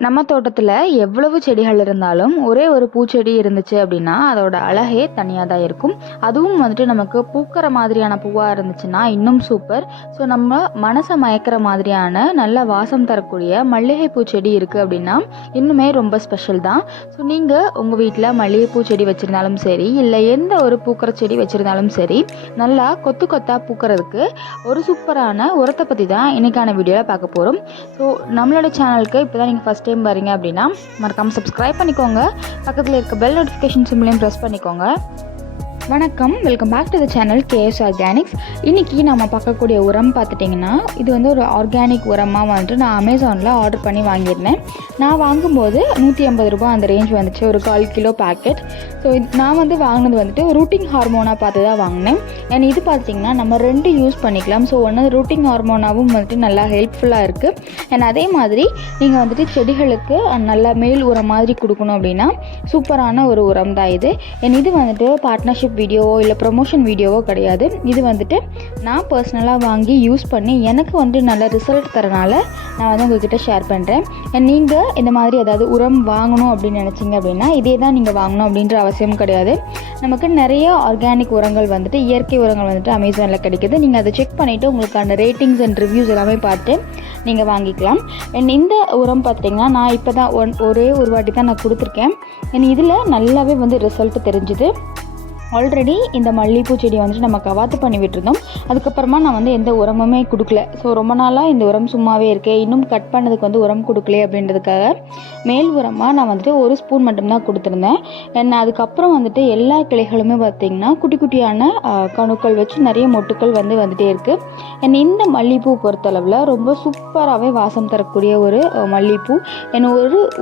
நம்ம தோட்டத்தில் எவ்வளவு செடிகள் இருந்தாலும் ஒரே ஒரு பூச்செடி இருந்துச்சு அப்படின்னா அதோட அழகே தனியாக தான் இருக்கும். அதுவும் வந்துட்டு நமக்கு பூக்கிற மாதிரியான பூவாக இருந்துச்சுன்னா இன்னும் சூப்பர். ஸோ நம்ம மனசை மயக்கிற மாதிரியான நல்ல வாசம் தரக்கூடிய மல்லிகைப்பூ செடி இருக்குது அப்படின்னா இன்னுமே ரொம்ப ஸ்பெஷல் தான். ஸோ நீங்கள் உங்கள் வீட்டில் மல்லிகைப்பூ செடி வச்சுருந்தாலும் சரி, இல்லை எந்த ஒரு பூக்கிற செடி வச்சுருந்தாலும் சரி, நல்லா கொத்து கொத்தாக பூக்கிறதுக்கு ஒரு சூப்பரான உரத்தை பற்றி தான் இன்றைக்கான வீடியோவில் பார்க்க போகிறோம். ஸோ நம்மளோட சேனலுக்கு இப்போ தான் நீங்கள் ஃபஸ்ட் டைம் வரீங்க அப்படின்னா மறக்காமல் சப்ஸ்கிரைப் பண்ணிக்கோங்க. பக்கத்தில் இருக்க பெல் நோட்டிஃபிகேஷன் சிம்பிளையும் ப்ரெஸ் பண்ணிக்கோங்க. வணக்கம், welcome back to the channel K.S.organics. இன்றைக்கி நம்ம பார்க்கக்கூடிய உரம் பார்த்துட்டிங்கன்னா இது வந்து ஒரு ஆர்கானிக் உரமாக வந்துட்டு நான் அமேசானில் ஆர்டர் பண்ணி வாங்கியிருந்தேன். நான் வாங்கும்போது 150 ரூபா அந்த ரேஞ்ச் வந்துச்சு, ஒரு 1/4 கிலோ பேக்கெட். ஸோ நான் வந்து வாங்கினது வந்துட்டு ரூட்டிங் ஹார்மோனாக பார்த்து தான் வாங்கினேன். அண்ட் இது பார்த்திங்கன்னா நம்ம 2 யூஸ் பண்ணிக்கலாம். ஸோ ஒன்று ரூட்டிங் ஹார்மோனாகவும் வந்துட்டு நல்லா ஹெல்ப்ஃபுல்லாக இருக்குது. அண்ட் அதே மாதிரி நீங்கள் வந்துட்டு செடிகளுக்கு நல்லா மேல் உரம் மாதிரி கொடுக்கணும் அப்படின்னா சூப்பரான ஒரு உரம் தான் இது. அண்ட் இது வந்துட்டு பார்ட்னர்ஷிப் வீடியோவோ இல்லை ப்ரொமோஷன் வீடியோவோ கிடையாது. இது வந்துட்டு நான் பர்சனலாக வாங்கி யூஸ் பண்ணி எனக்கு வந்துட்டு நல்ல ரிசல்ட் தரனால நான் வந்து உங்கள்கிட்ட ஷேர் பண்ணுறேன். நீங்கள் இந்த மாதிரி ஏதாவது உரம் வாங்கணும் அப்படின்னு நினச்சிங்க அப்படின்னா இதே தான் நீங்கள் வாங்கணும் அப்படின்ற அவசியம் கிடையாது. நமக்கு நிறைய ஆர்கானிக் உரங்கள் வந்துட்டு, இயற்கை உரங்கள் வந்துட்டு அமேசானில் கிடைக்கிது. நீங்கள் அதை செக் பண்ணிவிட்டு உங்களுக்கான ரேட்டிங்ஸ் அண்ட் ரிவ்யூஸ் எல்லாமே பார்த்து நீங்கள் வாங்கிக்கலாம். அண்ட் இந்த உரம் பார்த்திங்கன்னா நான் இப்போ தான் ஒரே ஒரு வாட்டி தான் நான் கொடுத்துருக்கேன். அண்ட் இதில் நல்லாவே வந்து ரிசல்ட் தெரிஞ்சுது. ஆல்ரெடி இந்த மல்லிகைப்பூ செடியை வந்துட்டு நம்ம கவாத்து பண்ணி விட்டுருந்தோம். அதுக்கப்புறமா நான் வந்து எந்த உரமுமே கொடுக்கல. ஸோ ரொம்ப நாளாக இந்த உரம் சும்மாவே இருக்கே, இன்னும் கட் பண்ணதுக்கு வந்து உரம் கொடுக்கலையே அப்படின்றதுக்காக மேல் உரமாக நான் வந்துட்டு 1 ஸ்பூன் மட்டும்தான் கொடுத்துருந்தேன். அண்ட் அதுக்கப்புறம் வந்துட்டு எல்லா கிளைகளுமே பார்த்திங்கன்னா குட்டி குட்டியான கணுக்கள் வச்சு நிறைய மொட்டுக்கள் வந்துகிட்டே இருக்குது. அண்ட் இந்த மல்லிகைப்பூ பொறுத்தளவில் ரொம்ப சூப்பராகவே வாசம் தரக்கூடிய ஒரு மல்லிகைப்பூ.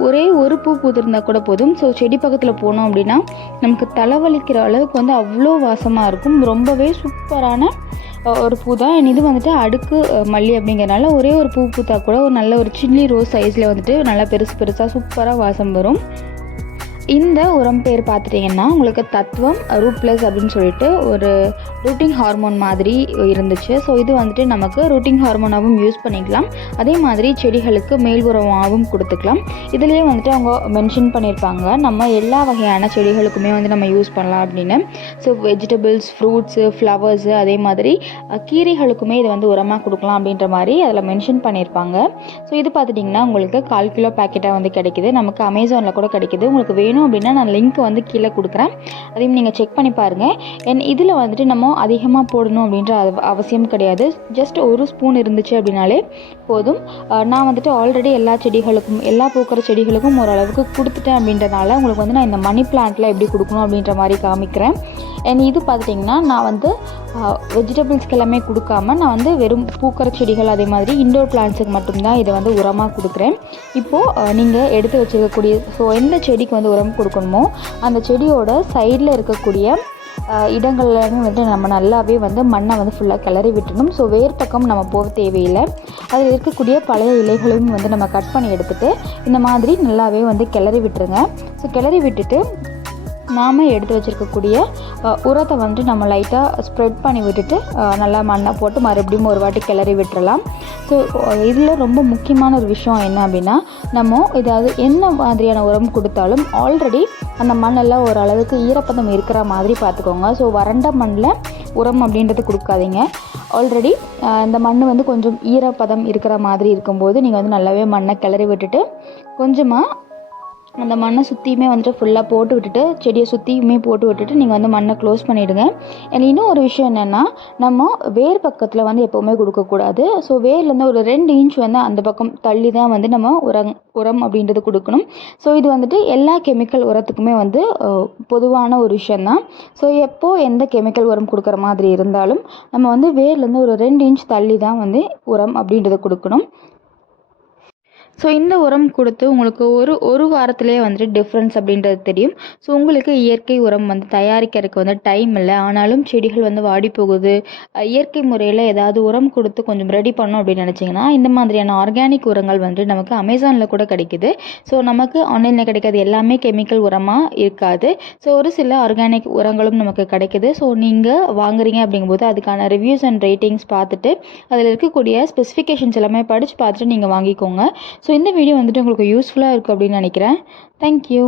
ஒரே ஒரு பூ பூத்திருந்தால் கூட போதும். ஸோ செடி பக்கத்தில் போனோம் அப்படின்னா நமக்கு தலைவலிக்கிற அளவுக்கு வந்து அவ்வளோ வாசமாக இருக்கும். ரொம்பவே சூப்பரான ஒரு பூ தான். இது வந்துட்டு அடுக்கு மல்லி அப்படிங்கிறனால ஒரே ஒரு பூ பூத்தா கூட ஒரு நல்ல ஒரு சில்லி ரோஸ் சைஸில் வந்துட்டு நல்லா பெருசாக சூப்பராக வாசம் வரும். இந்த உரம் பேர் பார்த்துட்டிங்கன்னா உங்களுக்கு தத்வம் ரூட் ப்ளஸ் அப்படின்னு சொல்லிட்டு ஒரு ரூட்டிங் ஹார்மோன் மாதிரி இருந்துச்சு. ஸோ இது வந்துட்டு நமக்கு ரூட்டிங் ஹார்மோனாகவும் யூஸ் பண்ணிக்கலாம், அதே மாதிரி செடிகளுக்கு மேல் உரமாகவும் கொடுத்துக்கலாம். இதுலேயே வந்துட்டு அவங்க மென்ஷன் பண்ணியிருப்பாங்க நம்ம எல்லா வகையான செடிகளுக்குமே வந்து நம்ம யூஸ் பண்ணலாம் அப்படின்னு. ஸோ வெஜிடபிள்ஸ், ஃப்ரூட்ஸு, ஃப்ளவர்ஸு, அதே மாதிரி கீரைகளுக்குமே இது வந்து உரமாக கொடுக்கலாம் அப்படின்ற மாதிரி அதில் மென்ஷன் பண்ணியிருப்பாங்க. ஸோ இது பார்த்துட்டிங்கன்னா உங்களுக்கு 1/4 கிலோ பேக்கெட்டாக வந்து கிடைக்கிது. நமக்கு அமேசானில் கூட கிடைக்கிது. உங்களுக்கு வேணும் அப்படின்னா நான் லிங்க் வந்து கீழே கொடுக்குறேன், அதையும் நீங்கள் செக் பண்ணி பாருங்கள். இதில் வந்துட்டு நம்ம அதிகமாக போடணும் அப்படின்ற அவசியம் கிடையாது. ஜஸ்ட் 1 ஸ்பூன் இருந்துச்சு அப்படின்னாலே போதும். நான் வந்துட்டு ஆல்ரெடி எல்லா செடிகளுக்கும், எல்லா பூக்கிற செடிகளுக்கும் ஓரளவுக்கு கொடுத்துட்டேன் அப்படின்றனால உங்களுக்கு வந்து நான் இந்த மணி பிளான்ட்டில் எப்படி கொடுக்கணும் அப்படின்ற மாதிரி காமிக்கிறேன். இது பார்த்துட்டிங்கன்னா நான் வந்து வெஜிடபிள்ஸ்க்கு எல்லாமே கொடுக்காம நான் வந்து வெறும் பூக்கிற செடிகள், அதே மாதிரி இண்டோர் பிளான்ட்ஸுக்கு மட்டும்தான் இதை வந்து உரமாக கொடுக்குறேன். இப்போது நீங்கள் எடுத்து வச்சுருக்கக்கூடிய எந்த செடிக்கு வந்து உரம் கொடுக்கணுமோ அந்த செடியோட சைடில் இருக்கக்கூடிய இடங்கள்லாமே வந்து நம்ம நல்லாவே வந்து மண்ணை வந்து ஃபுல்லாக கிளறி விட்டுணும். ஸோ வேர் பக்கம் நம்ம போக தேவையில்லை. அதில் இருக்கக்கூடிய பழைய இலைகளையும் வந்து நம்ம கட் பண்ணி எடுத்துகிட்டு இந்த மாதிரி நல்லாவே வந்து கிளறி விட்டுருங்க. ஸோ கிளறி விட்டுட்டு நாம் எடுத்து வச்சுருக்கக்கூடிய உரத்தை வந்து நம்ம லைட்டாக ஸ்ப்ரெட் பண்ணி விட்டுட்டு நல்லா மண்ணை போட்டு மறுபடியும் ஒரு வாட்டி கிளறி விட்டுறலாம். ஸோ இதில் ரொம்ப முக்கியமான ஒரு விஷயம் என்ன அப்படின்னா, நம்ம ஏதாவது என்ன மாதிரியான உரம் கொடுத்தாலும் ஆல்ரெடி அந்த மண்ணெல்லாம் ஓரளவுக்கு ஈரப்பதம் இருக்கிற மாதிரி பார்த்துக்கோங்க. ஸோ வறண்ட மண்ணில் உரம் அப்படின்றது கொடுக்காதீங்க. ஆல்ரெடி இந்த மண் வந்து கொஞ்சம் ஈரப்பதம் இருக்கிற மாதிரி இருக்கும்போது நீங்கள் வந்து நல்லாவே மண்ணை கிளறி விட்டுட்டு கொஞ்சமாக அந்த மண்ணை சுற்றியுமே வந்துட்டு ஃபுல்லாக போட்டு விட்டுட்டு, செடியை சுற்றியுமே போட்டு விட்டுட்டு நீங்கள் வந்து மண்ணை க்ளோஸ் பண்ணிவிடுங்க. இன்னும் ஒரு விஷயம் என்னென்னா, நம்ம வேர் பக்கத்தில் வந்து எப்போவுமே கொடுக்கக்கூடாது. ஸோ வேர்லேருந்து ஒரு 2 இன்ச் வந்து அந்த பக்கம் தள்ளி தான் வந்து நம்ம உரம் அப்படின்றது கொடுக்கணும். ஸோ இது வந்துட்டு எல்லா கெமிக்கல் உரத்துக்குமே வந்து பொதுவான ஒரு விஷயந்தான். ஸோ எப்போது எந்த கெமிக்கல் உரம் கொடுக்குற மாதிரி இருந்தாலும் நம்ம வந்து வேர்லேருந்து ஒரு 2 இன்ச் தள்ளி தான் வந்து உரம் அப்படின்றத கொடுக்கணும். ஸோ இந்த உரம் கொடுத்து உங்களுக்கு ஒரு வாரத்திலேயே வந்துட்டு டிஃப்ரென்ஸ் அப்படின்றது தெரியும். ஸோ உங்களுக்கு இயற்கை உரம் வந்து தயாரிக்கிறதுக்கு வந்து டைம் இல்லை, ஆனாலும் செடிகள் வந்து வாடி போகுது, இயற்கை முறையில் ஏதாவது உரம் கொடுத்து கொஞ்சம் ரெடி பண்ணணும் அப்படின்னு நினச்சிங்கன்னா இந்த மாதிரியான ஆர்கானிக் உரங்கள் வந்து நமக்கு அமேசானில் கூட கிடைக்குது. ஸோ நமக்கு ஆன்லைனில் கிடைக்காது, எல்லாமே கெமிக்கல் உரமாக இருக்காது. ஸோ ஒரு சில ஆர்கானிக் உரங்களும் நமக்கு கிடைக்குது. ஸோ நீங்கள் வாங்குறீங்க அப்படிங்கும்போது அதுக்கான ரிவ்யூஸ் அண்ட் ரேட்டிங்ஸ் பார்த்துட்டு அதில் இருக்கக்கூடிய ஸ்பெசிஃபிகேஷன்ஸ் எல்லாமே படித்து பார்த்துட்டு நீங்கள் வாங்கிக்கோங்க. ஸோ ஸோ இந்த வீடியோ வந்துட்டு உங்களுக்கு யூஸ்ஃபுல்லாக இருக்கும் அப்படின்னு நினைக்கிறேன். தேங்க்யூ.